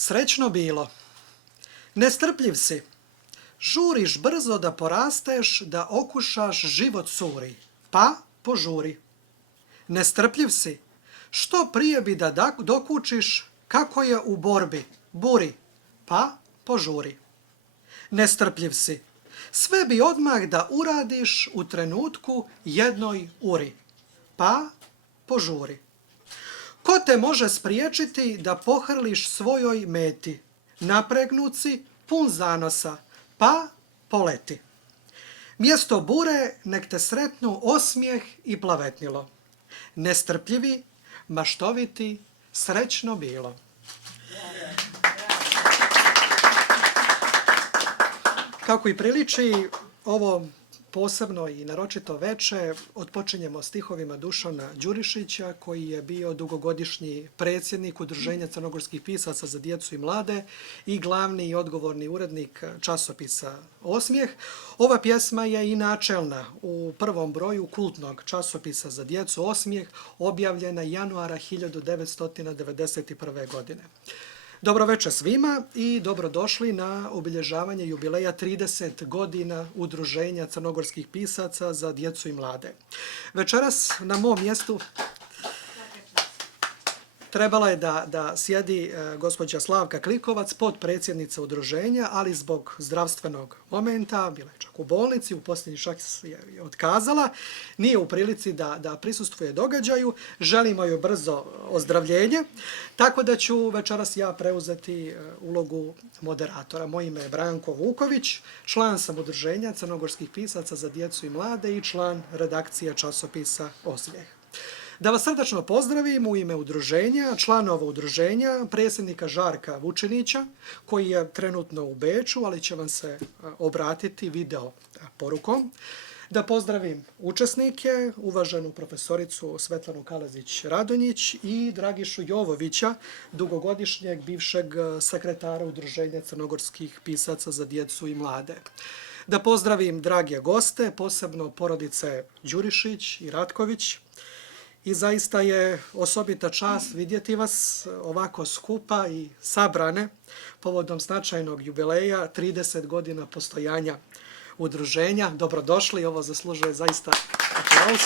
Srećno bilo. Nestrpljiv si. Žuriš brzo da porasteš, da okušaš život suri. Pa požuri. Nestrpljiv si. Što prije bi da dokučiš kako je u borbi. Buri. Pa požuri. Nestrpljiv si. Sve bi odmah da uradiš u trenutku jednoj uri. Pa požuri. Ko te može spriječiti da pohrliš svojoj meti? Napregnuci, pun zanosa, pa poleti. Mjesto bure nek te sretnu osmijeh i plavetnilo. Nestrpljivi, maštoviti, srećno bilo. Kako i priliči, ovo posebno i naročito veče otpočinjemo stihovima Dušana Đurišića, koji je bio dugogodišnji predsjednik Udruženja crnogorskih pisaca za djecu i mlade i glavni i odgovorni urednik časopisa Osmijeh. Ova pjesma je i načelna u prvom broju kultnog časopisa za djecu Osmijeh, objavljena januara 1991. godine. Dobro večer svima i dobrodošli na obilježavanje jubileja 30 godina Udruženja crnogorskih pisaca za djecu i mlade. Večeras na mom mjestu trebala je da sjedi gospođa Slavka Klikovac, potpredsjednica udruženja, ali zbog zdravstvenog momenta, bila je čak u bolnici, u posljednji čas je otkazala, nije u prilici da prisustvuje događaju, želimo joj brzo ozdravljenje, tako da ću večeras ja preuzeti ulogu moderatora. Moje ime je Branko Vuković, član sam udruženja crnogorskih pisaca za djecu i mlade i član redakcije časopisa Osmijeh. Da vas srdačno pozdravim u ime udruženja, članova udruženja, predsjednika Žarka Vučinića, koji je trenutno u Beču, ali će vam se obratiti video porukom. Da pozdravim učesnike, uvaženu profesoricu Svetlanu Kalezić-Radonjić i Dragišu Jovovića, dugogodišnjeg bivšeg sekretara Udruženja crnogorskih pisaca za djecu i mlade. Da pozdravim drage goste, posebno porodice Đurišić i Ratković. I zaista je osobita čast vidjeti vas ovako skupa i sabrane povodom značajnog jubileja 30 godina postojanja udruženja. Dobrodošli, ovo zaslužuje zaista aplauz.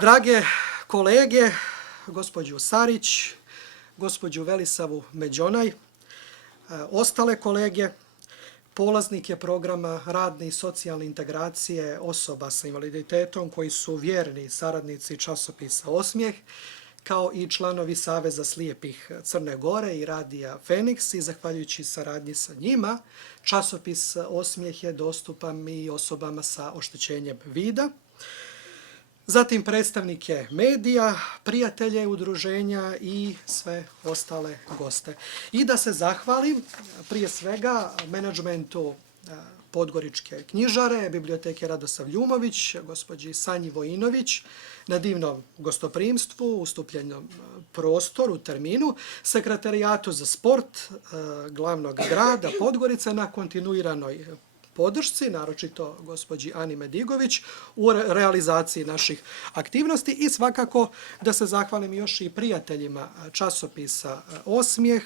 Drage kolege, gospođu Sarić, gospođu Velisavu Međonaj, ostale kolege, polaznike programa radne i socijalne integracije osoba sa invaliditetom koji su vjerni saradnici časopisa Osmijeh, kao i članovi Saveza slijepih Crne Gore i radija Feniks i zahvaljujući saradnji sa njima, časopis Osmijeh je dostupan i osobama sa oštećenjem vida. Zatim predstavnike medija, prijatelje udruženja i sve ostale goste. I da se zahvalim prije svega menadžmentu Podgoričke knjižare, biblioteke Radosav Ljumović, gospođi Sanji Vojinović, na divnom gostoprimstvu, ustupljenom prostoru, terminu, sekretarijatu za sport glavnog grada Podgorice na kontinuiranoj podršci, naročito gospođi Ani Medigović, u realizaciji naših aktivnosti i svakako da se zahvalim još i prijateljima časopisa Osmijeh,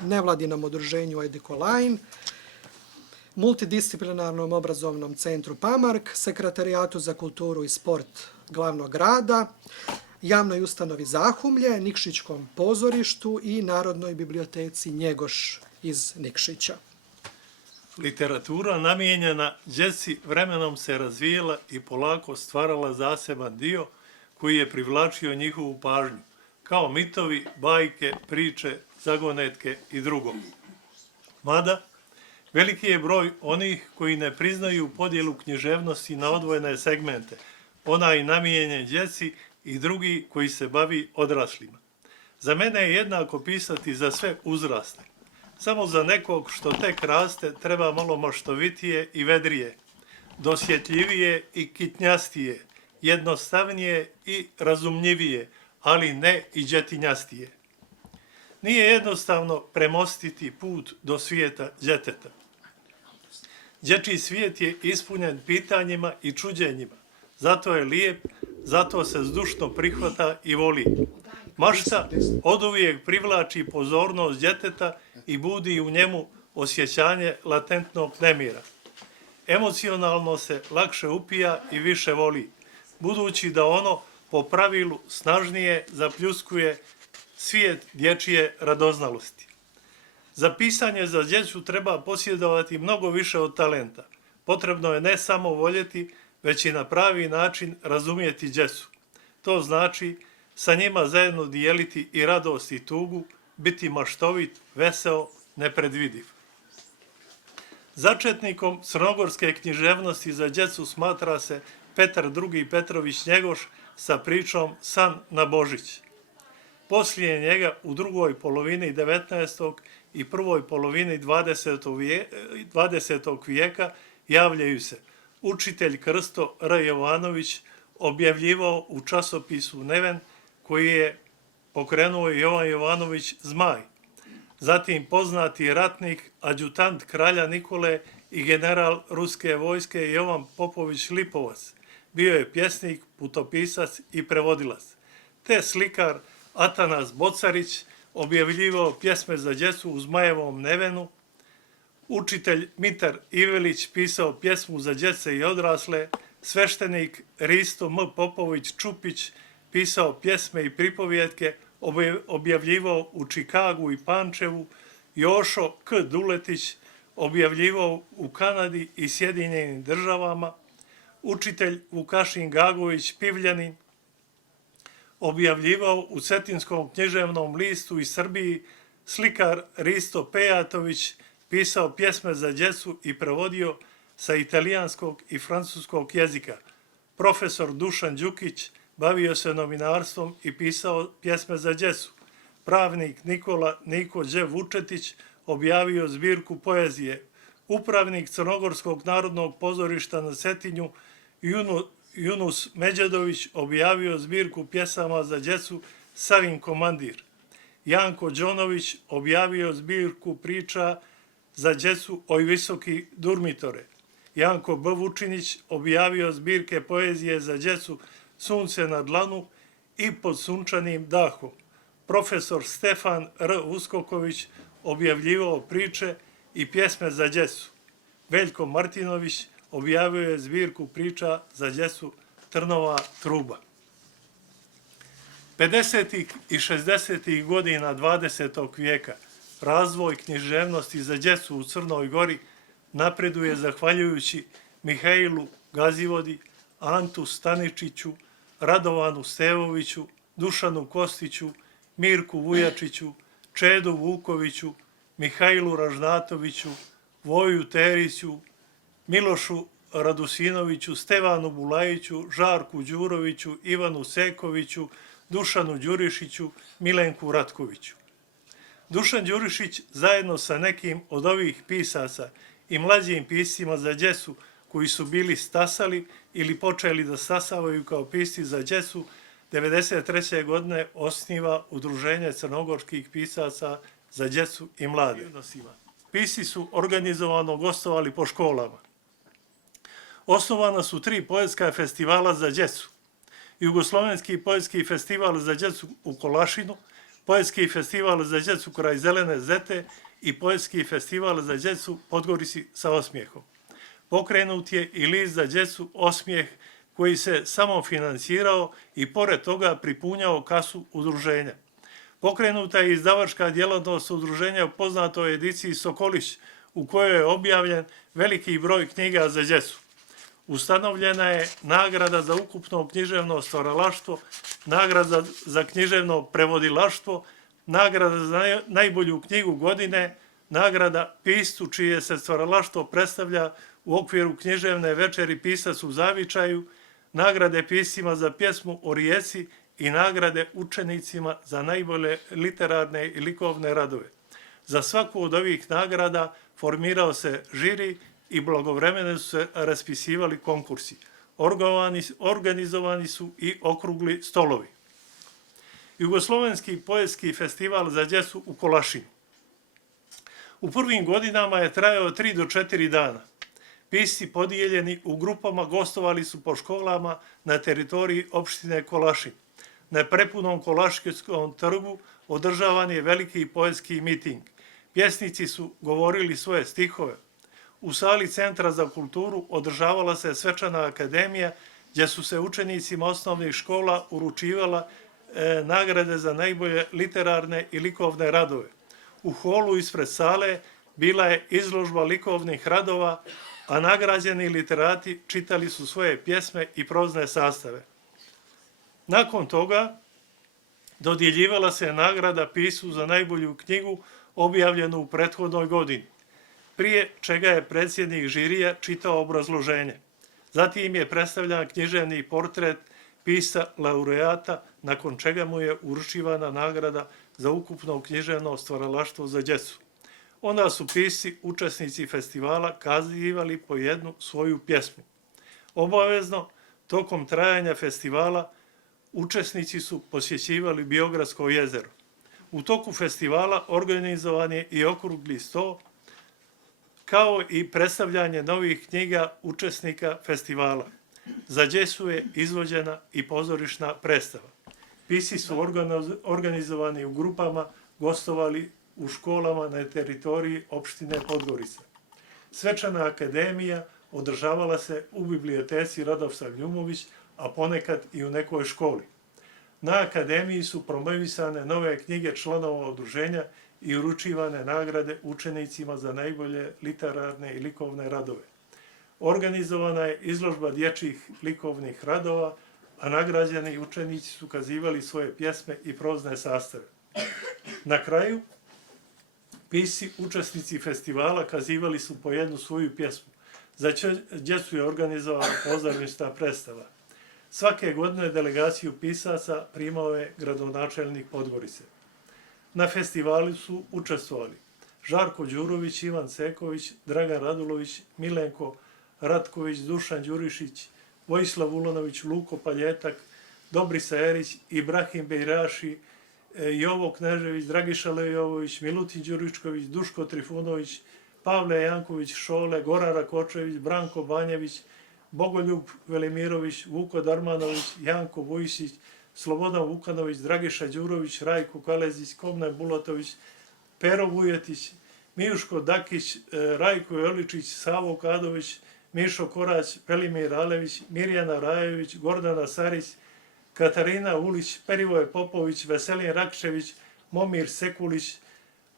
nevladinom udruženju Edikoline, multidisciplinarnom obrazovnom centru Pamark, sekretarijatu za kulturu i sport glavnog grada, javnoj ustanovi Zahumlje, Nikšićkom pozorištu i Narodnoj biblioteci Njegoš iz Nikšića. Literatura namijenjena djeci vremenom se razvijela i polako stvarala zaseban dio koji je privlačio njihovu pažnju, kao mitovi, bajke, priče, zagonetke i drugo. Mada, veliki je broj onih koji ne priznaju podjelu književnosti na odvojene segmente, onaj namijenjen djeci i drugi koji se bavi odraslima. Za mene je jednako pisati za sve uzraste. Samo za nekog što tek raste treba malo maštovitije i vedrije, dosjetljivije i kitnjastije, jednostavnije i razumljivije, ali ne i djetinjastije. Nije jednostavno premostiti put do svijeta djeteta. Dječji svijet je ispunjen pitanjima i čuđenjima, zato je lijep, zato se zdušno prihvata i voli. Mašta oduvijek privlači pozornost djeteta i budi u njemu osjećanje latentnog nemira. Emocionalno se lakše upija i više voli, budući da ono po pravilu snažnije zapljuskuje svijet dječje radoznalosti. Za pisanje za djecu treba posjedovati mnogo više od talenta. Potrebno je ne samo voljeti, već i na pravi način razumjeti djecu. To znači sa njima zajedno dijeliti i radost i tugu, biti maštovit, veseo, nepredvidiv. Začetnikom crnogorske književnosti za djecu smatra se Petar II. Petrović Njegoš sa pričom San na Božić. Poslije njega u drugoj polovini 19. i prvoj polovini 20. vijeka javljaju se učitelj Krsto R. Jovanović, objavljivao u časopisu Neven, koji je pokrenuo Jovan Jovanović Zmaj. Zatim poznati ratnik, adjutant kralja Nikole i general ruske vojske Jovan Popović Lipovac. Bio je pjesnik, putopisac i prevodilac. Te slikar Atanas Bocarić objavljivao pjesme za djecu u Zmajevom Nevenu. Učitelj Mitar Ivelić pisao pjesmu za djece i odrasle. Sveštenik Risto M. Popović Čupić pisao pjesme i pripovjetke, objavljivao u Čikagu i Pančevu. Jošo K. Duletić objavljivao u Kanadi i Sjedinjenim Državama. Učitelj Vukašin Gagović Pivljanin objavljivao u Cetinskom književnom listu i Srbiji. Slikar Risto Pejatović pisao pjesme za djecu i prevodio sa italijanskog i francuskog jezika. Profesor Dušan Đukić bavio se novinarstvom i pisao pjesme za djecu. Pravnik Niko Đ. Vučetić objavio zbirku poezije. Upravnik Crnogorskog narodnog pozorišta na Cetinju Junus Međedović objavio zbirku pjesama za djecu Savin komandir. Janko Đonović objavio zbirku priča za djecu Oj visoki durmitore. Janko B. Vučinić objavio zbirke poezije za djecu Sunce na dlanu i Pod sunčanim dahom. Profesor Stefan R. Uskoković objavljivao priče i pjesme za djecu. Veljko Martinović objavio je zbirku priča za djecu Trnova truba. 50. i 60. godina 20. vijeka razvoj književnosti za djecu u Crnoj Gori napreduje zahvaljujući Mihajlu Gazivodi, Antu Staničiću, Radovanu Stevoviću, Dušanu Kostiću, Mirku Vujačiću, Čedu Vukoviću, Mihajlu Ražnatoviću, Voju Teriću, Milošu Radusinoviću, Stevanu Bulajiću, Žarku Đuroviću, Ivanu Sekoviću, Dušanu Đurišiću, Milenku Ratkoviću. Dušan Đurišić zajedno sa nekim od ovih pisaca i mlađim piscima za djecu koji su bili stasali ili počeli da stasavaju kao pisci za djecu, 1993. godine osniva Udruženje crnogorskih pisaca za djecu i mlade. Pisci su organizovano gostovali po školama. Osnovana su 3 poetska festivala za djecu. Jugoslovenski poetski festival za djecu u Kolašinu, poetski festival za djecu kraj Zelene Zete i poetski festival za djecu Podgorici sa osmijehom. Pokrenut je i list za djecu Osmijeh, koji se samofinansirao i pored toga pripunjao kasu udruženja. Pokrenuta je izdavačka djelatnost udruženja u poznatoj ediciji Sokolić, u kojoj je objavljen veliki broj knjiga za djecu. Ustanovljena je nagrada za ukupno književno stvaralaštvo, nagrada za književno prevodilaštvo, nagrada za najbolju knjigu godine, nagrada piscu čije se stvaralaštvo predstavlja u okviru književne večeri Pisac u zavičaju, nagrade piscima za pjesmu o rijeci i nagrade učenicima za najbolje literarne i likovne radove. Za svaku od ovih nagrada formirao se žiri i blagovremeno su se raspisivali konkursi. Organizovani su i okrugli stolovi. Jugoslovenski poetski festival za djecu u Kolašinu. U prvim godinama je trajao 3 do 4 dana. Pisci podijeljeni u grupama gostovali su po školama na teritoriji opštine Kolašin. Na prepunom Kolaškinskom trgu održavan je veliki poetski miting. Pjesnici su govorili svoje stihove. U sali Centra za kulturu održavala se svečana akademija gdje su se učenicima osnovnih škola uručivala nagrade za najbolje literarne i likovne radove. U holu ispred sale bila je izložba likovnih radova, a nagrađeni literati čitali su svoje pjesme i prozne sastave. Nakon toga dodjeljivala se nagrada piscu za najbolju knjigu objavljenu u prethodnoj godini, prije čega je predsjednik žirija čitao obrazloženje. Zatim je predstavljan književni portret pisca laureata, nakon čega mu je uručivana nagrada za ukupno književno stvaralaštvo za djecu. Onda su pisci, učesnici festivala, kazivali po jednu svoju pjesmu. Obavezno, tokom trajanja festivala, učesnici su posjećivali Biogradsko jezero. U toku festivala organizovan je i okrugli sto, kao i predstavljanje novih knjiga učesnika festivala. Za djecu je izvođena i pozorišna predstava. Pisci su organizovani u grupama, gostovali u školama na teritoriji opštine Podgorica. Svečana akademija održavala se u biblioteci Radosław Ljumović, a ponekad i u nekoj školi. Na akademiji su promovisane nove knjige članova udruženja i uručivane nagrade učenicima za najbolje literarne i likovne radove. Organizovana je izložba dječjih likovnih radova, a nagrađeni učenici su kazivali svoje pjesme i prozne sastave. Na kraju, pisci, učesnici festivala, kazivali su po jednu svoju pjesmu. Za djecu je organizovana pozorišna predstava. Svake godine delegaciju pisaca primao je gradonačelnik Podgorice. Na festivalu su učestvovali Žarko Đurović, Ivan Ceković, Dragan Radulović, Milenko Ratković, Dušan Đurišić, Vojislav Ulonović, Luko Paljetak, Dobrisa Erić, Ibrahim Bejraši, Jovo Knežević, Dragiša Lejovović, Milutin Đuričković, Duško Trifunović, Pavle Janković Šole, Goran Rakočević, Branko Banjević, Bogoljub Velimirović, Vuko Darmanović, Janko Vujsić, Slobodan Vukanović, Dragiša Đurović, Rajko Kalezić, Komne Bulatović, Pero Vujetić, Mijuško Dakić, Rajko Joličić, Savo Kadović, Mišo Korać, Velimir Alević, Mirjana Rajević, Gordana Sarić, Katarina Ulić, Perivoje Popović, Veselin Rakčević, Momir Sekulić,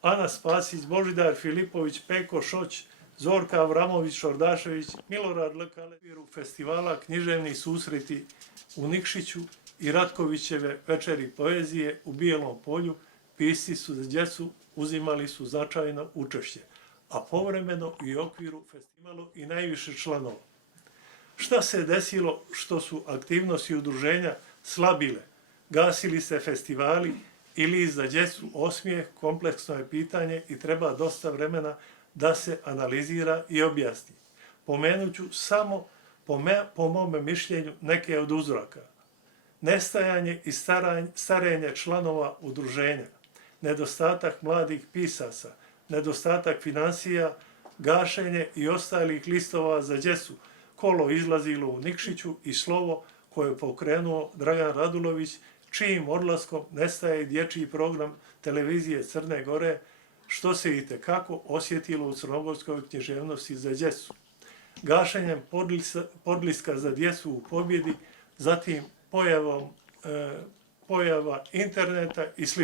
Ana Spasić, Božidar Filipović, Peko Šoć, Zorka Avramović Šordašević, Milorad Lekale. U festivala književni susreti u Nikšiću i Ratkovićeve večeri poezije u Bijelom polju, pisci su za djecu uzimali su značajno učešće, a povremeno i u okviru festivala i najviše članova. Šta se desilo što su aktivnosti udruženja slabile? Gasili se festivali ili za djecu osmijeh, kompleksno je pitanje i treba dosta vremena da se analizira i objasni. Pomenut ću samo, po mome mišljenju, neke od uzroka. Nestajanje i starenje članova udruženja, nedostatak mladih pisaca, nedostatak financija, gašenje i ostalih listova za djecu, Kolo izlazilo u Nikšiću i Slovo koje je pokrenuo Dragan Radulović, čijim odlaskom nestaje dječji program televizije Crne Gore, što se itekako osjetilo u crnogorskoj književnosti za djecu. Gašenjem podliska za djecu u pobjedi, zatim pojava interneta i sl.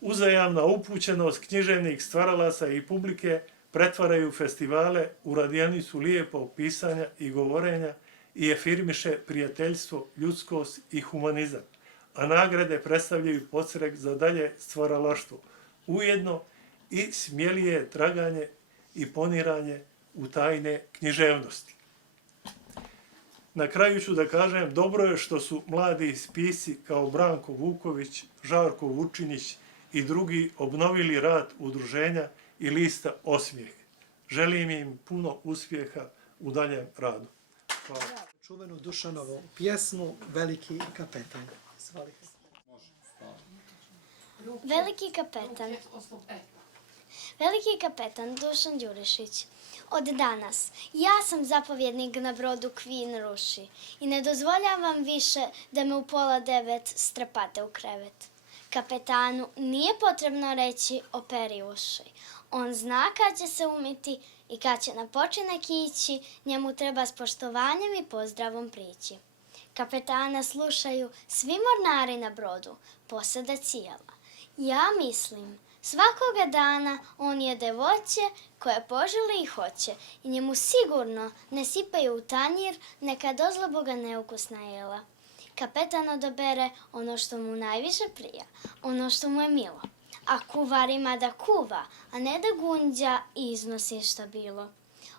Uzajamna upućenost književnih stvaralaca i publike pretvaraju festivale u radionicu lijepog pisanja i govorenja i afirmiše prijateljstvo, ljudskost i humanizam, a nagrade predstavljaju podstrek za dalje stvaralaštvo, ujedno i smjelije traganje i poniranje u tajne književnosti. Na kraju ću da kažem, dobro je što su mladi pisci kao Branko Vuković, Žarko Vučinić i drugi obnovili rad udruženja i lista Osmijeh. Želim im puno uspjeha u daljem radu. Hvala. Čuvenu Dušanovu pjesmu Veliki kapetan. Veliki kapetan. Veliki kapetan Dušan Đurišić. Od danas ja sam zapovjednik na brodu Queen Ruši i ne dozvoljavam više da me u 8:30 strpate u krevet. Kapetanu nije potrebno reći operi uši. On zna kad će se umiti i kad će na počinak ići, njemu treba s poštovanjem i pozdravom prići. Kapetana slušaju svi mornari na brodu, posada cijela. Ja mislim, svakoga dana on jede voće koje poželi i hoće i njemu sigurno ne sipaju u tanjir neka dozla ga neukusna jela. Kapetan odabere ono što mu najviše prija, ono što mu je milo. A kuvar ima da kuva, a ne da gunđa i iznosi šta bilo.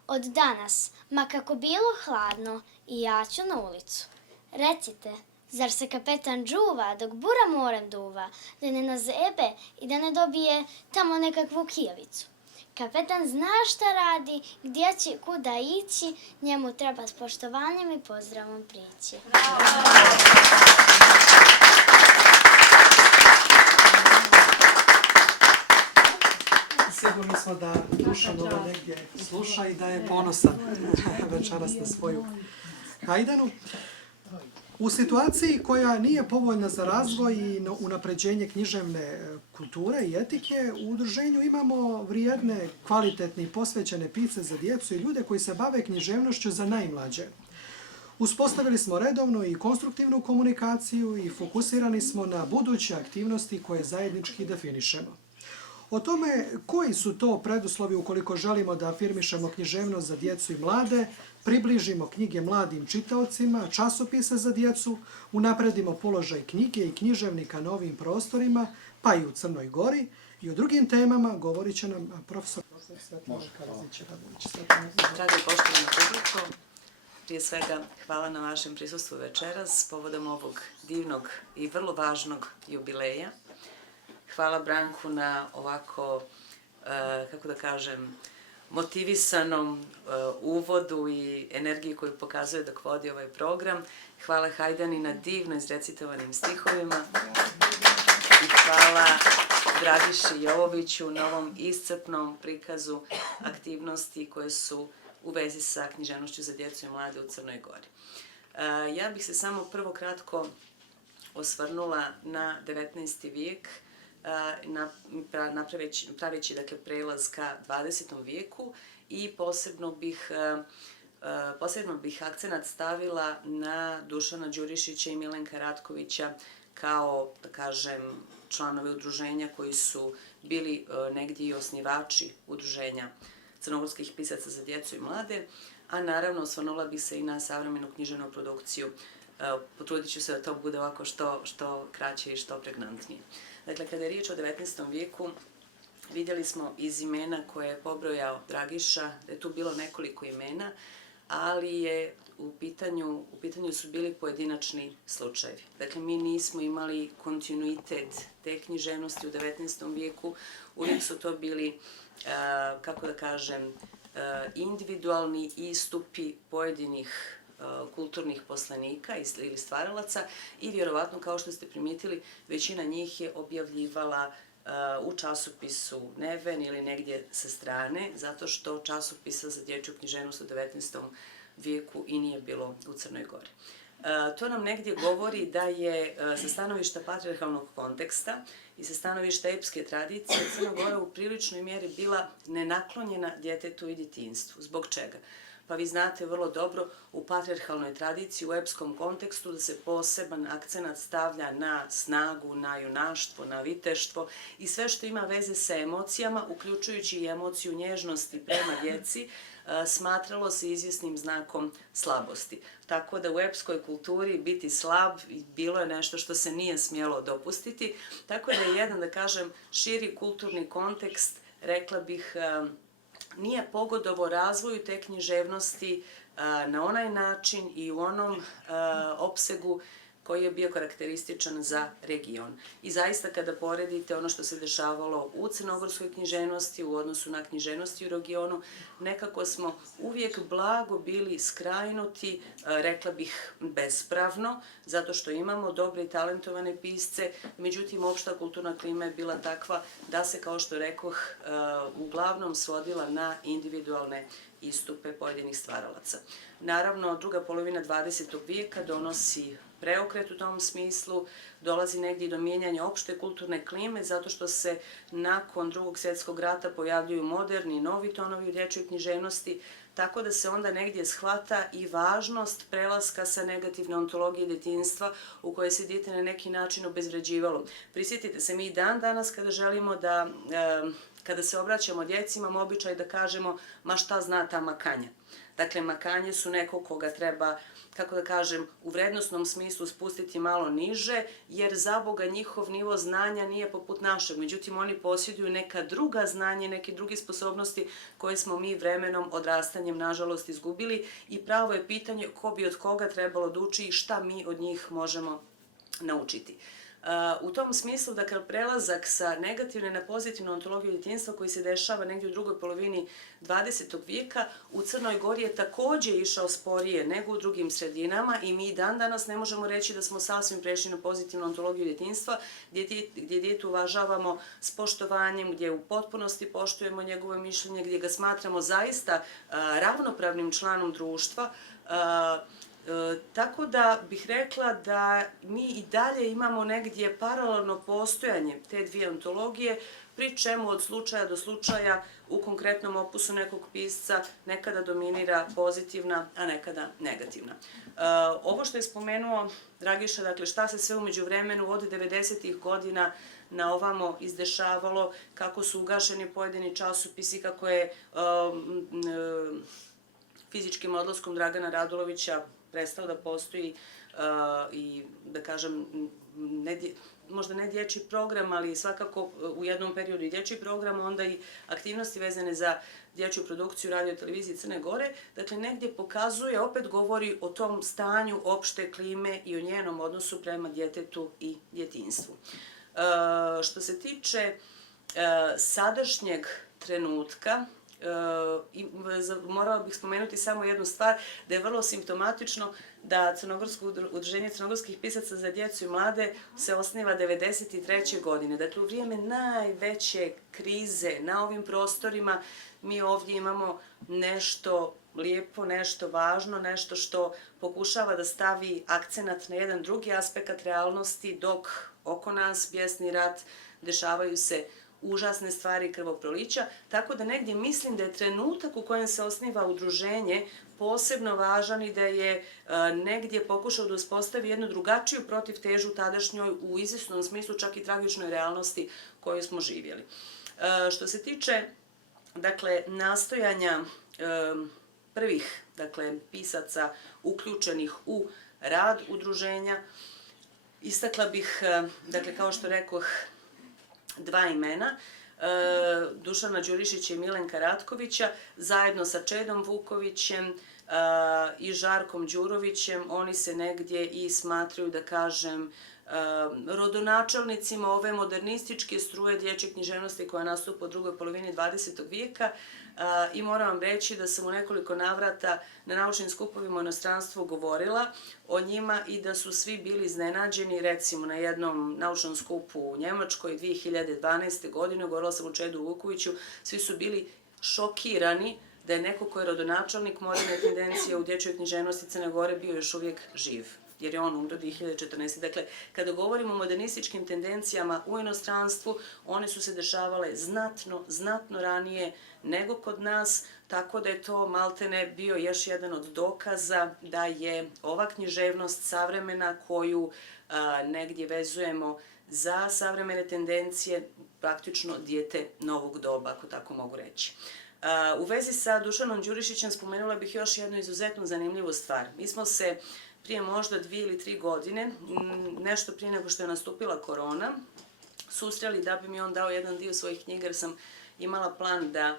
Od danas, ma kako bilo hladno, i ja ću na ulicu. Recite, zar se kapetan džuva dok bura morem duva, da ne nazebe i da ne dobije tamo nekakvu kijavicu? Kapetan zna šta radi, gdje će kuda ići, njemu treba s poštovanjem i pozdravom prići. Sigurni smo da Dušan ovo negdje sluša i da je ponosan večeras na svoju hajdanu. U situaciji koja nije povoljna za razvoj i unapređenje književne kulture i etike, u udruženju imamo vrijedne, kvalitetne i posvećene pisce za djecu i ljude koji se bave književnošću za najmlađe. Uspostavili smo redovnu i konstruktivnu komunikaciju i fokusirani smo na buduće aktivnosti koje zajednički definišemo. O tome koji su to preduslovi ukoliko želimo da afirmišemo književnost za djecu i mlade, približimo knjige mladim čitaocima, časopise za djecu, unapredimo položaj knjige i književnika na ovim prostorima, pa i u Crnoj Gori, i o drugim temama govorit će nam profesor Svetlana Karazić-Radović. Dragi poštovana publiko, prije svega hvala na vašem prisustvu večeras povodom ovog divnog i vrlo važnog jubileja. Hvala Branku na ovako, kako da kažem, motivisanom uvodu i energiji koju pokazuje dok vodi ovaj program. Hvala Hajdani na divno izrecitovanim stihovima i hvala Dragiši Jovoviću na ovom iscrpnom prikazu aktivnosti koje su u vezi sa književnošću za djecu i mlade u Crnoj Gori. Ja bih se samo prvo kratko osvrnula na 19. vijek, praveći dakle, prelaz ka 20. vijeku i posebno bih akcenat stavila na Dušana Đurišića i Milenka Ratkovića kao, da kažem, članove udruženja koji su bili negdje i osnivači udruženja crnogorskih pisaca za djecu i mlade, a naravno osvrnula bih se i na savremenu književnu produkciju. Potrudit ću se da to bude ovako što kraće i što pregnantnije. Dakle, kada je riječ o 19. vijeku, vidjeli smo iz imena koje je pobrojao Dragiša, da je tu bilo nekoliko imena, ali je u pitanju su bili pojedinačni slučajevi. Dakle, mi nismo imali kontinuitet te književnosti u 19. vijeku, uvijek su to bili, kako da kažem, individualni istupi pojedinih kulturnih poslanika ili stvaralaca i vjerovatno, kao što ste primijetili, većina njih je objavljivala u časopisu Neven ili negdje sa strane, zato što časopisa za dječju književnost u 19. vijeku i nije bilo u Crnoj Gori. To nam negdje govori da je sa stanovišta patrijarhalnog konteksta i sa stanovišta epske tradicije Crna Gora u priličnoj mjeri bila nenaklonjena djetetu i djetinjstvu. Zbog čega? Pa vi znate vrlo dobro u patrijarhalnoj tradiciji, u epskom kontekstu, da se poseban akcenat stavlja na snagu, na junaštvo, na viteštvo i sve što ima veze sa emocijama, uključujući i emociju nježnosti prema djeci, smatralo se izvjesnim znakom slabosti. Tako da u epskoj kulturi biti slab bilo je nešto što se nije smjelo dopustiti. Tako da je jedan, da kažem, širi kulturni kontekst, rekla bih, nije pogodovo razvoju te književnosti na onaj način i u onom opsegu koji je bio karakterističan za region. I zaista kada poredite ono što se dešavalo u crnogorskoj književnosti u odnosu na književnosti u regionu, nekako smo uvijek blago bili skrajnuti, rekla bih bespravno, zato što imamo dobre i talentovane pisce, međutim opšta kulturna klima je bila takva da se, kao što rekoh, uglavnom svodila na individualne istupe pojedinih stvaralaca. Naravno, druga polovina 20. vijeka donosi preokret u tom smislu, dolazi negdje do mijenjanja opšte kulturne klime, zato što se nakon Drugog svjetskog rata pojavljuju moderni i novi tonovi u dječjoj književnosti, tako da se onda negdje shvata i važnost prelaska sa negativne ontologije djetinjstva u kojoj se dijete na neki način obezvređivalo. Prisjetite se, mi i dan danas kada želimo da, kada se obraćamo djeci, imamo običaj da kažemo ma šta zna ta makanja. Dakle, makanje su neko koga treba, kako da kažem, u vrednosnom smislu spustiti malo niže, jer za Boga njihov nivo znanja nije poput našeg. Međutim, oni posjeduju neka druga znanja, neke druge sposobnosti koje smo mi vremenom, odrastanjem, nažalost, izgubili i pravo je pitanje ko bi od koga trebalo da uči i šta mi od njih možemo naučiti. U tom smislu, dakle, prelazak sa negativne na pozitivnu ontologiju djetinjstva koji se dešava negdje u drugoj polovini 20. vijeka u Crnoj Gori je također išao sporije nego u drugim sredinama i mi dan danas ne možemo reći da smo sasvim prešli na pozitivnu ontologiju djetinjstva gdje djetu uvažavamo s poštovanjem, gdje u potpunosti poštujemo njegovo mišljenje, gdje ga smatramo zaista ravnopravnim članom društva. Tako da bih rekla da mi i dalje imamo negdje paralelno postojanje te dvije ontologije, pri čemu od slučaja do slučaja u konkretnom opusu nekog pisca nekada dominira pozitivna, a nekada negativna. Ovo što je spomenuo Dragiša, dakle šta se sve u međuvremenu od 90. godina na ovamo izdešavalo, kako su ugašeni pojedini časopisi, kako je fizičkim odlaskom Dragana Radulovića prestao da postoji i, da kažem, možda ne dječji program, ali svakako u jednom periodu i dječji program, onda i aktivnosti vezane za dječju produkciju radio i televizije Crne Gore, dakle negdje pokazuje, opet govori o tom stanju opšte klime i o njenom odnosu prema djetetu i djetinjstvu. Što se tiče sadašnjeg trenutka, morala bih spomenuti samo jednu stvar, da je vrlo simptomatično da Udruženje crnogorskih pisaca za djecu i mlade se osniva 1993. godine. Dakle, u vrijeme najveće krize na ovim prostorima mi ovdje imamo nešto lijepo, nešto važno, nešto što pokušava da stavi akcenat na jedan drugi aspekt realnosti, dok oko nas bijesni rat, dešavaju se užasne stvari krvoprolića, tako da negdje mislim da je trenutak u kojem se osniva udruženje posebno važan i da je negdje pokušao da uspostavi jednu drugačiju protivtežu tadašnjoj, u izvjesnom smislu čak i tragičnoj realnosti koju smo živjeli. Što se tiče, dakle, nastojanja prvih, dakle, pisaca uključenih u rad udruženja, istakla bih, dakle, kao što rekoh, dva imena, Dušana Đurišića i Milenka Ratkovića, zajedno sa Čedom Vukovićem i Žarkom Đurovićem. Oni se negdje i smatraju, da kažem, rodonačelnicima ove modernističke struje dječje književnosti koja nastupa u drugoj polovini 20. vijeka i moram vam reći da sam u nekoliko navrata na naučnim skupovima u inostranstvu govorila o njima i da su svi bili iznenađeni, recimo na jednom naučnom skupu u Njemačkoj 2012. godine, govorila sam o Čedu Vukoviću, svi su bili šokirani da je neko ko je rodonačelnik moderne tendencije u dječjoj književnosti Crne Gore bio još uvijek živ, jer je on umro 2014. Dakle, kada govorimo o modernističkim tendencijama u inostranstvu, one su se dešavale znatno ranije nego kod nas, tako da je to maltene bio još jedan od dokaza da je ova književnost savremena koju negdje vezujemo za savremene tendencije, praktično dijete novog doba, ako tako mogu reći. U vezi sa Dušanom Đurišićem spomenula bih još jednu izuzetno zanimljivu stvar. Mi smo se prije možda 2 ili 3 godine, nešto prije nego što je nastupila korona, susreli da bi mi on dao jedan dio svojih knjiga, jer sam imala plan da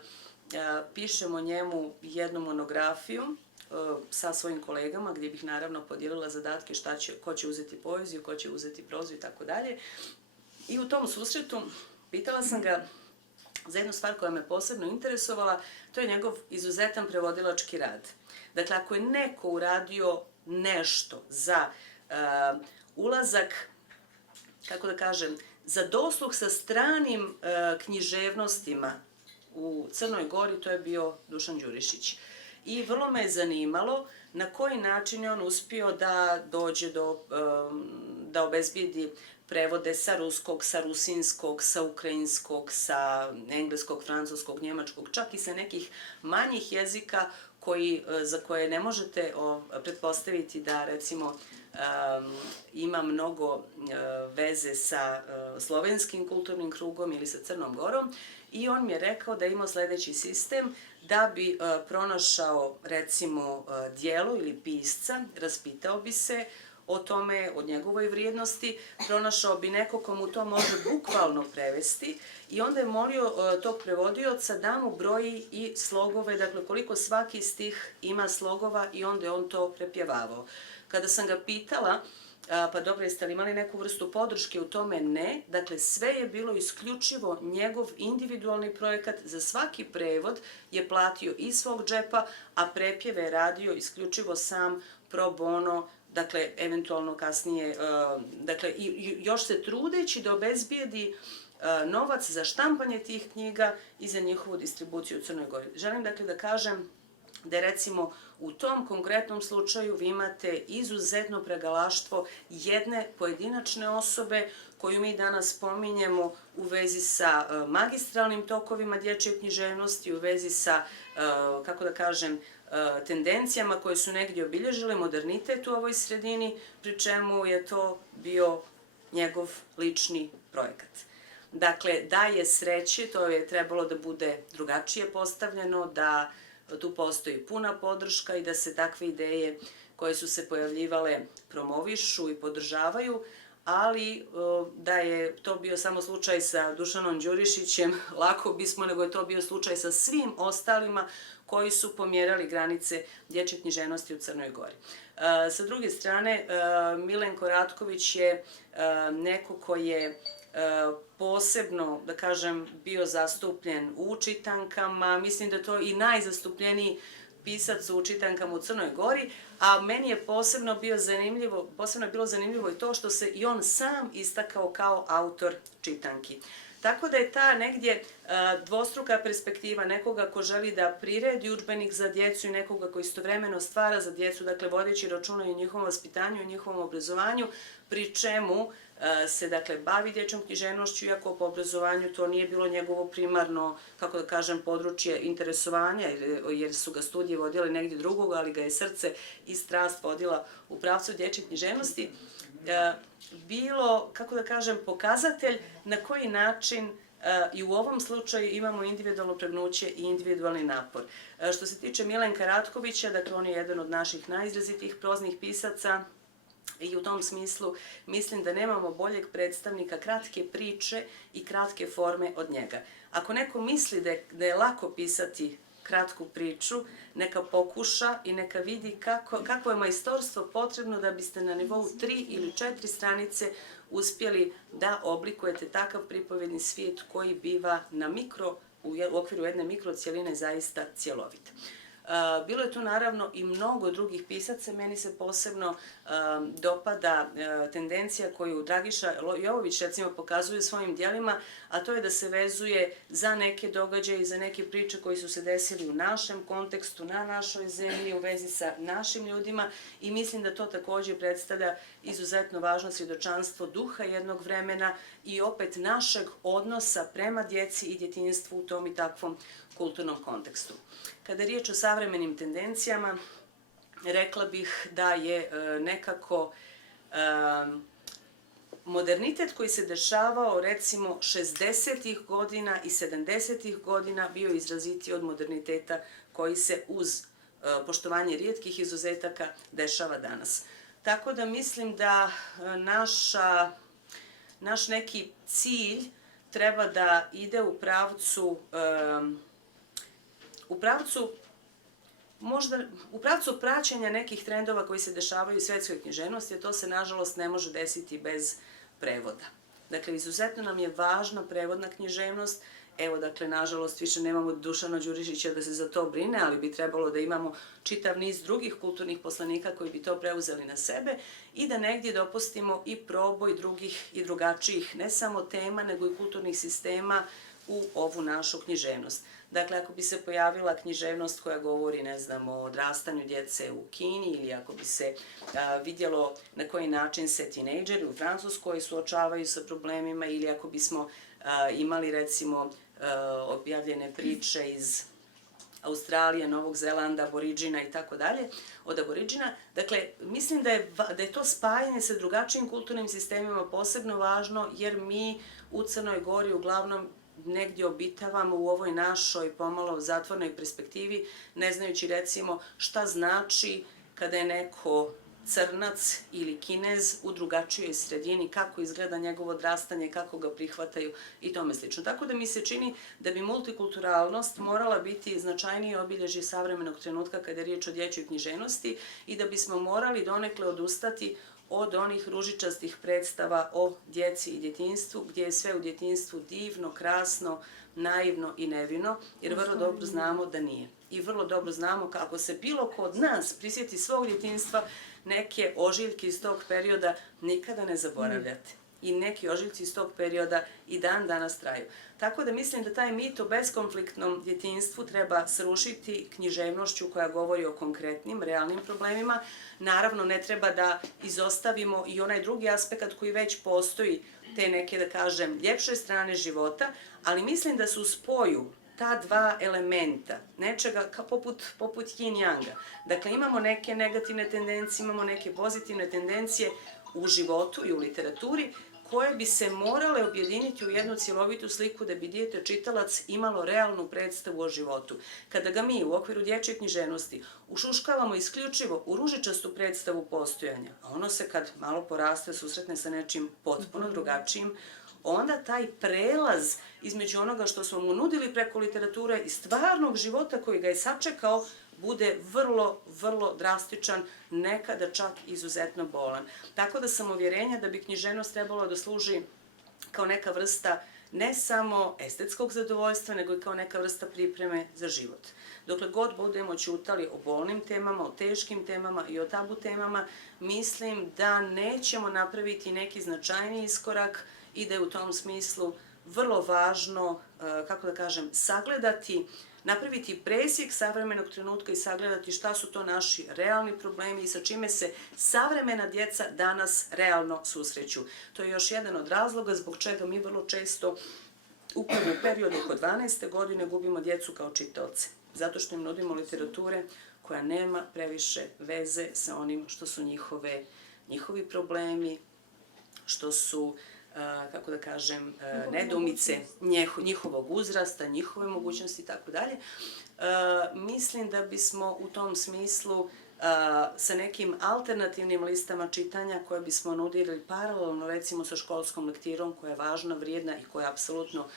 pišem o njemu jednu monografiju sa svojim kolegama, gdje bih naravno podijelila zadatke ko će uzeti poeziju, ko će uzeti prozu i tako dalje. I u tom susretu pitala sam ga za jednu stvar koja me posebno interesovala, to je njegov izuzetan prevodilački rad. Dakle, ako je neko uradio nešto za ulazak, kako da kažem, za dosluh sa stranim književnostima u Crnoj Gori, to je bio Dušan Đurišić. I vrlo me je zanimalo na koji način je on uspio da dođe da obezbijedi prevode sa ruskog, sa rusinskog, sa ukrajinskog, sa engleskog, francuskog, njemačkog, čak i sa nekih manjih jezika za koje ne možete pretpostaviti da, recimo, ima mnogo veze sa slovenskim kulturnim krugom ili sa Crnom Gorom. I on mi je rekao da je imao sledeći sistem: da bi pronašao, recimo, dijelo ili pisca, raspitao bi se o tome, o njegovoj vrijednosti, pronašao bi neko ko mu to može bukvalno prevesti i onda je molio tog prevodioca da mu broji i slogove, dakle koliko svaki stih ima slogova, i onda je on to prepjevavao. Kada sam ga pitala, pa dobro, jeste li imali neku vrstu podrške u tome? Ne. Dakle, sve je bilo isključivo njegov individualni projekat. Za svaki prevod je platio iz svog džepa, a prepjeve je radio isključivo sam, pro bono, dakle, eventualno kasnije, dakle, i još se trudeći da obezbijedi novac za štampanje tih knjiga i za njihovu distribuciju u Crnoj Gori. Želim, dakle, da kažem da je, recimo, u tom konkretnom slučaju vi imate izuzetno pregalaštvo jedne pojedinačne osobe koju mi danas spominjemo u vezi sa magistralnim tokovima dječje književnosti, u vezi sa, kako da kažem, tendencijama koje su negdje obilježile modernitet u ovoj sredini, pri čemu je to bio njegov lični projekat. Dakle, da je sreće, to je trebalo da bude drugačije postavljeno, da tu postoji puna podrška i da se takve ideje koje su se pojavljivale promovišu i podržavaju, ali da je to bio samo slučaj sa Dušanom Đurišićem, lako bismo, nego je to bio slučaj sa svim ostalima koji su pomjerali granice dječje književnosti u Crnoj Gori. Sa druge strane, Milenko Ratković je neko ko je posebno, da kažem, bio zastupljen u čitankama. Mislim da je to i najzastupljeniji pisac u čitankama u Crnoj Gori, a meni je posebno bilo zanimljivo i to što se i on sam istakao kao autor čitanki. Tako da je ta negdje dvostruka perspektiva nekoga ko želi da priredi udžbenik za djecu i nekoga ko istovremeno stvara za djecu, dakle vodeći računa i o njihovom vaspitanju i njihovom obrazovanju, pri čemu se, dakle, bavi dječjom književnošću, iako po obrazovanju to nije bilo njegovo primarno, kako da kažem, područje interesovanja, jer su ga studije vodile negdje drugog, ali ga je srce i strast vodila u pravcu dječje književnosti, bilo, kako da kažem, pokazatelj na koji način i u ovom slučaju imamo individualno pregnuće i individualni napor. Što se tiče Milenka Ratkovića, dakle, on je jedan od naših najizrazitijih proznih pisaca, i u tom smislu mislim da nemamo boljeg predstavnika kratke priče i kratke forme od njega. Ako neko misli da je lako pisati kratku priču, neka pokuša i neka vidi kako je majstorstvo potrebno da biste na nivou 3 ili 4 stranice uspjeli da oblikujete takav pripovedni svijet koji biva u okviru jedne mikrocijeline zaista cjelovit. Bilo je tu naravno i mnogo drugih pisaca. Meni se posebno dopada tendencija koju Dragiša Jovović, recimo, pokazuje svojim djelima, a to je da se vezuje za neke događaje i za neke priče koji su se desili u našem kontekstu, na našoj zemlji, u vezi sa našim ljudima, i mislim da to također predstavlja izuzetno važno svjedočanstvo duha jednog vremena i opet našeg odnosa prema djeci i djetinjstvu u tom i takvom kulturnom kontekstu. Kada je riječ o savremenim tendencijama, rekla bih da je nekako modernitet koji se dešavao, recimo, 60-ih godina i 70-ih godina bio izrazitiji od moderniteta koji se uz poštovanje rijetkih izuzetaka dešava danas. Tako da mislim da naš neki cilj treba da ide u pravcu možda u pravcu praćenja nekih trendova koji se dešavaju u svetskoj književnosti, a to se nažalost ne može desiti bez prevoda. Dakle, izuzetno nam je važna prevodna književnost. Evo, dakle, nažalost, više nemamo Dušana Đurišića da se za to brine, ali bi trebalo da imamo čitav niz drugih kulturnih poslanika koji bi to preuzeli na sebe i da negdje dopustimo i proboj drugih i drugačijih, ne samo tema, nego i kulturnih sistema u ovu našu književnost. Dakle, ako bi se pojavila književnost koja govori, ne znam, o odrastanju djece u Kini ili ako bi se vidjelo na koji način se tinejdžeri u Francuskoj suočavaju sa problemima ili ako bismo imali, recimo, objavljene priče iz Australije, Novog Zelanda, aboriđina i tako dalje, od aboriđina. Dakle, mislim da je to spajanje sa drugačijim kulturnim sistemima posebno važno, jer mi u Crnoj Gori uglavnom negdje obitavamo u ovoj našoj pomalo zatvornoj perspektivi, ne znajući recimo šta znači kada je neko Crnac ili Kinez u drugačijoj sredini, kako izgleda njegovo odrastanje, kako ga prihvataju i tome slično. Tako da mi se čini da bi multikulturalnost morala biti značajnije obilježje savremenog trenutka kada je riječ o dječjoj književnosti i da bismo morali donekle odustati od onih ružičastih predstava o djeci i djetinjstvu, gdje je sve u djetinjstvu divno, krasno, naivno i nevino, jer vrlo dobro znamo da nije. I vrlo dobro znamo kako se bilo ko od nas prisjeti svog djetinjstva, neke ožiljke iz tog perioda nikada ne zaboravljate. I neki ožiljci iz tog perioda i dan danas traju. Tako da mislim da taj mit o beskonfliktnom djetinjstvu treba srušiti književnošću koja govori o konkretnim, realnim problemima. Naravno, ne treba da izostavimo i onaj drugi aspekt koji već postoji, te neke, da kažem, ljepše strane života, ali mislim da su u spoju ta dva elementa, nečega poput yin-yanga. Dakle, imamo neke negativne tendencije, imamo neke pozitivne tendencije u životu i u literaturi, koje bi se morale objediniti u jednu cjelovitu sliku da bi dijete čitalac imalo realnu predstavu o životu. Kada ga mi u okviru dječje književnosti ušuškavamo isključivo u ružičastu predstavu postojanja, a ono se kad malo poraste susretne sa nečim potpuno drugačijim, onda taj prelaz između onoga što smo mu nudili preko literature i stvarnog života koji ga je sačekao bude vrlo, vrlo drastičan, nekada čak izuzetno bolan. Tako da sam uvjerenja da bi književnost trebalo da služi kao neka vrsta ne samo estetskog zadovoljstva, nego i kao neka vrsta pripreme za život. Dokle god budemo ćutali o bolnim temama, o teškim temama i o tabu temama, mislim da nećemo napraviti neki značajni iskorak i da je u tom smislu vrlo važno, kako da kažem, sagledati, napraviti presjek savremenog trenutka i sagledati šta su to naši realni problemi i sa čime se savremena djeca danas realno susreću. To je još jedan od razloga zbog čega mi vrlo često u periodu oko 12. godine gubimo djecu kao čitaoce. Zato što im nudimo literature koja nema previše veze sa onim što su njihovi problemi, što su, kako da kažem, nedoumice njihovog uzrasta, njihove mogućnosti i tako dalje. Mislim da bismo u tom smislu sa nekim alternativnim listama čitanja koje bismo nudili paralelno recimo sa školskom lektirom koja je važna, vrijedna i koja apsolutno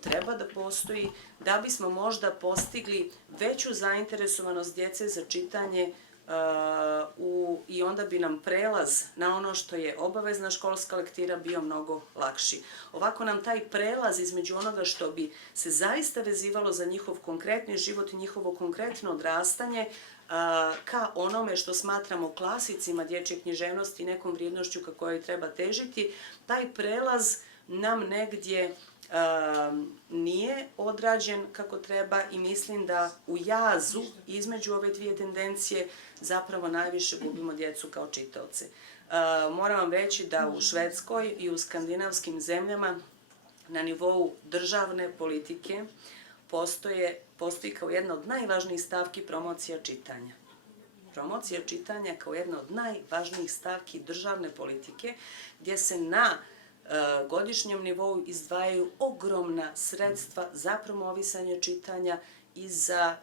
treba da postoji, da bismo možda postigli veću zainteresovanost djece za čitanje i onda bi nam prelaz na ono što je obavezna školska lektira bio mnogo lakši. Ovako nam taj prelaz između onoga što bi se zaista vezivalo za njihov konkretni život i njihovo konkretno odrastanje ka onome što smatramo klasicima dječje književnosti i nekom vrijednošću ka kojoj treba težiti, taj prelaz nam negdje nije odrađen kako treba i mislim da u jazu između ove dvije tendencije zapravo najviše gubimo djecu kao čitaoce. Moram vam reći da u Švedskoj i u skandinavskim zemljama na nivou državne politike postoji kao jedna od najvažnijih stavki promocija čitanja. Promocija čitanja kao jedna od najvažnijih stavki državne politike gdje se na godišnjem nivou izdvajaju ogromna sredstva za promovisanje čitanja i za,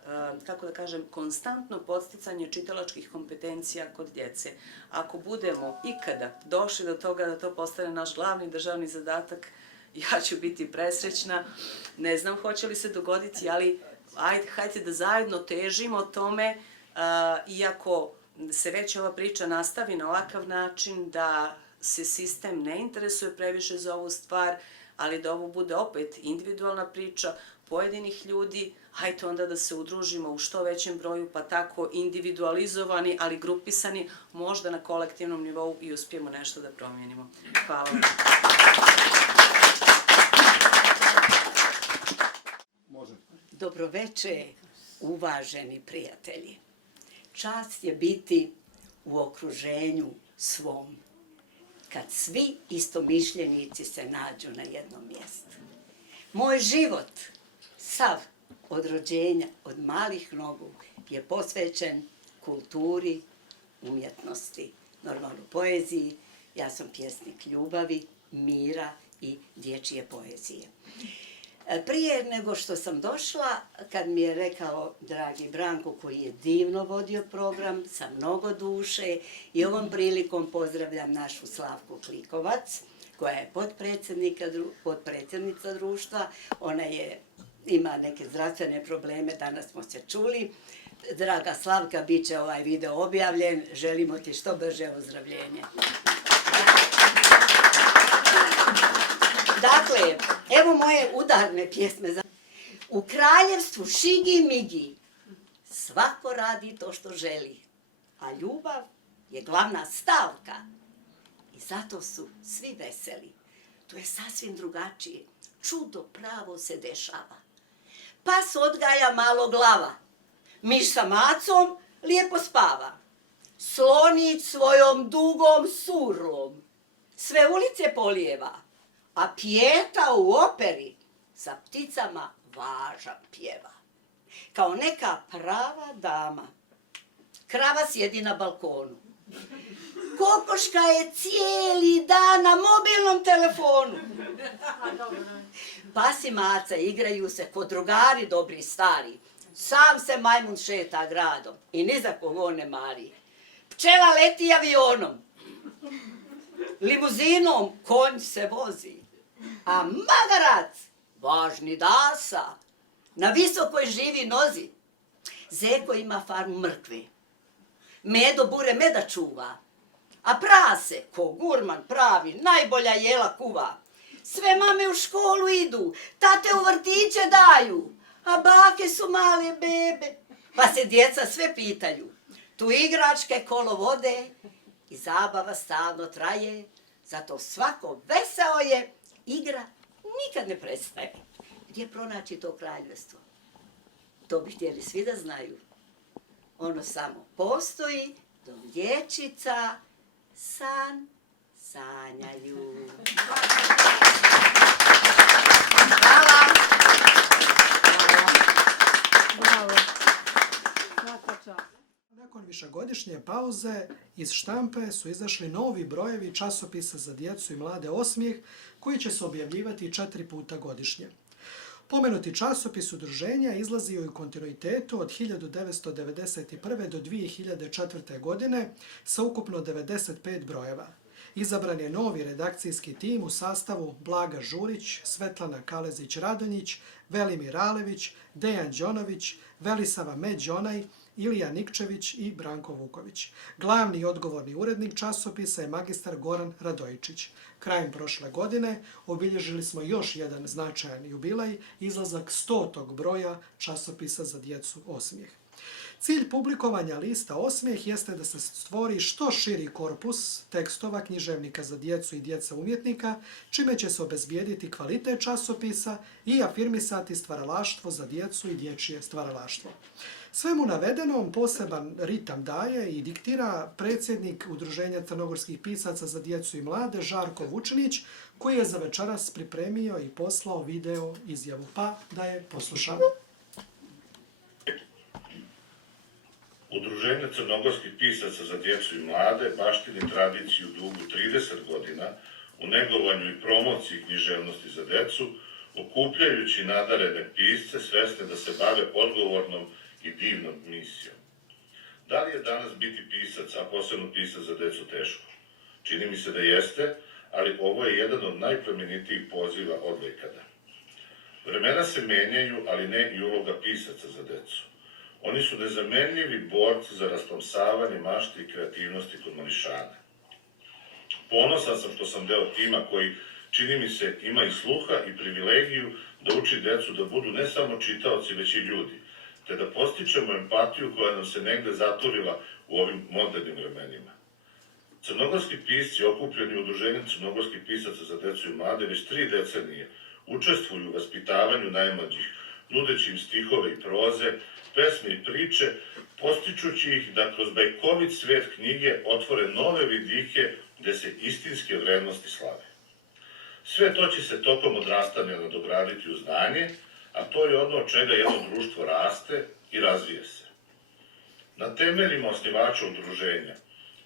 kako da kažem, konstantno podsticanje čitalačkih kompetencija kod djece. Ako budemo ikada došli do toga da to postane naš glavni državni zadatak, ja ću biti presrećna. Ne znam hoće li se dogoditi, ali hajde da zajedno težimo tome, iako se već ova priča nastavi na ovakav način, da se sistem ne interesuje previše za ovu stvar, ali da ovo bude opet individualna priča pojedinih ljudi, hajde onda da se udružimo u što većem broju, pa tako individualizovani, ali grupisani, možda na kolektivnom nivou i uspijemo nešto da promijenimo. Hvala. Dobroveče, uvaženi prijatelji. Čast je biti u okruženju svom, kad svi istomišljenici se nađu na jednom mjestu. Moj život, sav od rođenja, od malih nogu, je posvećen kulturi, umjetnosti, normalno poeziji. Ja sam pjesnik ljubavi, mira i dječje poezije. Prije nego što sam došla, kad mi je rekao dragi Branko, koji je divno vodio program sa mnogo duše, i ovom prilikom pozdravljam našu Slavku Klikovac, koja je potpredsjednica društva. Ona ima neke zdravstvene probleme, danas smo se čuli. Draga Slavka, bit će ovaj video objavljen, želimo ti što brže ozdravljenje. Dakle, evo moje udarne pjesme. U kraljevstvu šigi migi svako radi to što želi, a ljubav je glavna stavka i zato su svi veseli. To je sasvim drugačije. Čudo pravo se dešava. Pas odgaja malo glava, miš sa macom lijepo spava. Slonić svojom dugom surlom sve ulice polijeva, a Pjeta u operi sa pticama važan pjeva. Kao neka prava dama, krava sjedi na balkonu. Kokoška je cijeli dan na mobilnom telefonu. Pas i maca igraju se ko drugari dobri stari. Sam se majmun šeta gradom i ni za kogo ne mari. Pčela leti avionom, limuzinom konj se vozi, a magarac, važni dasa, na visokoj živi nozi. Zeko ima farmu mrkve, Medo bure meda čuva, a prase, ko gurman pravi, najbolja jela kuva. Sve mame u školu idu, tate u vrtiće daju, a bake su male bebe, pa se djeca sve pitaju. Tu igračke kolo vode i zabava stalno traje, zato svako veseo je, igra nikad ne prestaje. Gdje pronaći to kraljevstvo? To bi htjeli svi da znaju. Ono samo postoji dok dječica san sanjaju. Hvala. Nakon višegodišnje pauze iz štampe su izašli novi brojevi časopisa za djecu i mlade Osmijeh koji će se objavljivati 4 puta godišnje. Pomenuti časopis udruženja izlazio je u kontinuitetu od 1991. do 2004. godine sa ukupno 95 brojeva. Izabran je novi redakcijski tim u sastavu Blaga Žurić, Svetlana Kalezić-Radonjić, Velimir Alević, Dejan Đonović, Velisava Međonaj, Ilija Nikčević i Branko Vuković. Glavni i odgovorni urednik časopisa je magistar Goran Radojičić. Krajem prošle godine obilježili smo još jedan značajan jubilej, izlazak 100. broja časopisa za djecu Osmijeh. Cilj publikovanja lista Osmijeh jeste da se stvori što širi korpus tekstova književnika za djecu i djeca umjetnika, čime će se obezbijediti kvalitet časopisa i afirmisati stvaralaštvo za djecu i dječje stvaralaštvo. Svemu navedenom poseban ritam daje i diktira predsjednik Udruženja crnogorskih pisaca za djecu i mlade Žarko Vučinić, koji je za večeras pripremio i poslao video izjavu. Pa da je poslušamo. Udruženje crnogorskih pisaca za djecu i mlade baštini tradiciju dugu 30 godina u negovanju i promociji književnosti za djecu, okupljajući nadarene pisce svesne da se bave odgovornom i divnom misijom. Da li je danas biti pisac, a posebno pisac za djecu, teško? Čini mi se da jeste, ali ovo je jedan od najplemenitijih poziva od vekada. Vremena se menjaju, ali ne i uloga pisaca za decu. Oni su nezamenljivi borci za rasplamsavanje mašte i kreativnosti kod mališana. Ponosan sam što sam deo tima koji, čini mi se, ima i sluha i privilegiju da uči decu da budu ne samo čitaoci, već i ljudi, te da postičemo empatiju koja nam se negde zaturila u ovim modernim vremenima. Crnogorski pisci, okupljeni u udruženju crnogorskih pisaca za decu i mlade, već 3 decenije učestvuju u vaspitavanju najmlađih, nudeći im stihove i proze, pesme i priče, postičući ih da kroz bajkovit svet knjige otvore nove vidike gde se istinske vrednosti slave. Sve to će se tokom odrastanja nadograditi u znanje, a to je ono od čega jedno društvo raste i razvije se. Na temeljima osnivača udruženja,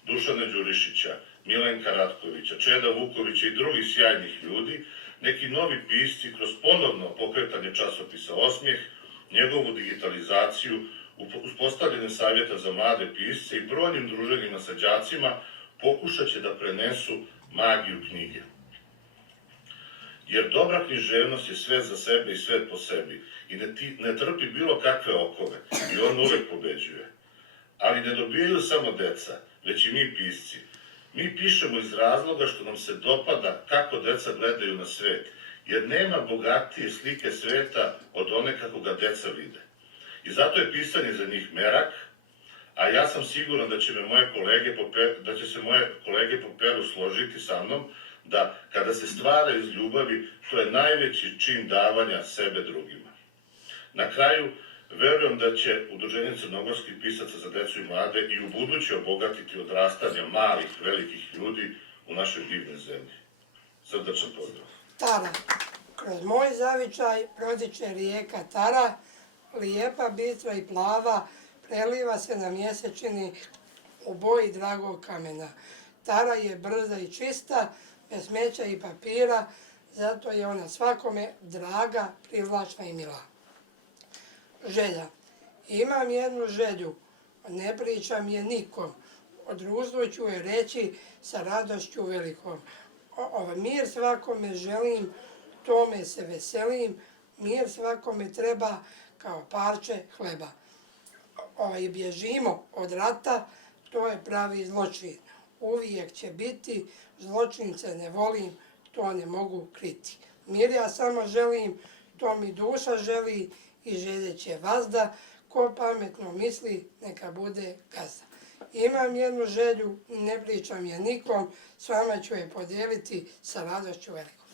Dušana Đurišića, Milenka Ratkovića, Čeda Vukovića i drugih sjajnih ljudi, neki novi pisci kroz ponovno pokretanje časopisa Osmijeh, njegovu digitalizaciju, uspostavljanje savjeta za mlade pisce i brojnim druženjima sa đacima pokušat će da prenesu magiju knjige. Jer dobra književnost je svet za sebe i svet po sebi i ne trpi bilo kakve okove i on uvek pobeđuje. Ali ne dobijaju samo deca, već i mi pisci. Mi pišemo iz razloga što nam se dopada kako deca gledaju na svet, jer nema bogatije slike sveta od one kako ga deca vide. I zato je pisanje za njih merak, a ja sam siguran da će se moje kolege po peru složiti sa mnom, da kada se stvara iz ljubavi, to je najveći čin davanja sebe drugima. Na kraju, verujem da će Udruženje crnogorskih pisaca za decu i mlade i u buduće obogatiti odrastanja malih, velikih ljudi u našoj divnoj zemlji. Srdačan pozdrav. Tara. Kroz moj zavičaj prodiče rijeka Tara, lijepa, bitra i plava, preliva se na mjesečini u boji dragog kamena. Tara je brza i čista, bez smeća i papira, zato je ona svakome draga, privlačna i mila. Želja. Imam jednu želju, ne pričam je nikom, o društvu ću je reći sa radošću velikom. Mir svakome želim, tome se veselim, mir svakome treba kao parče hleba. Bježimo od rata, to je pravi zločin. Uvijek će biti, zločince ne volim, to ne mogu kriti. Mir ja samo želim, to mi duša želi i željeće vazda, ko pametno misli, neka bude gazda. Imam jednu želju, ne pričam je nikom, s vama ću je podijeliti sa radošću velikom.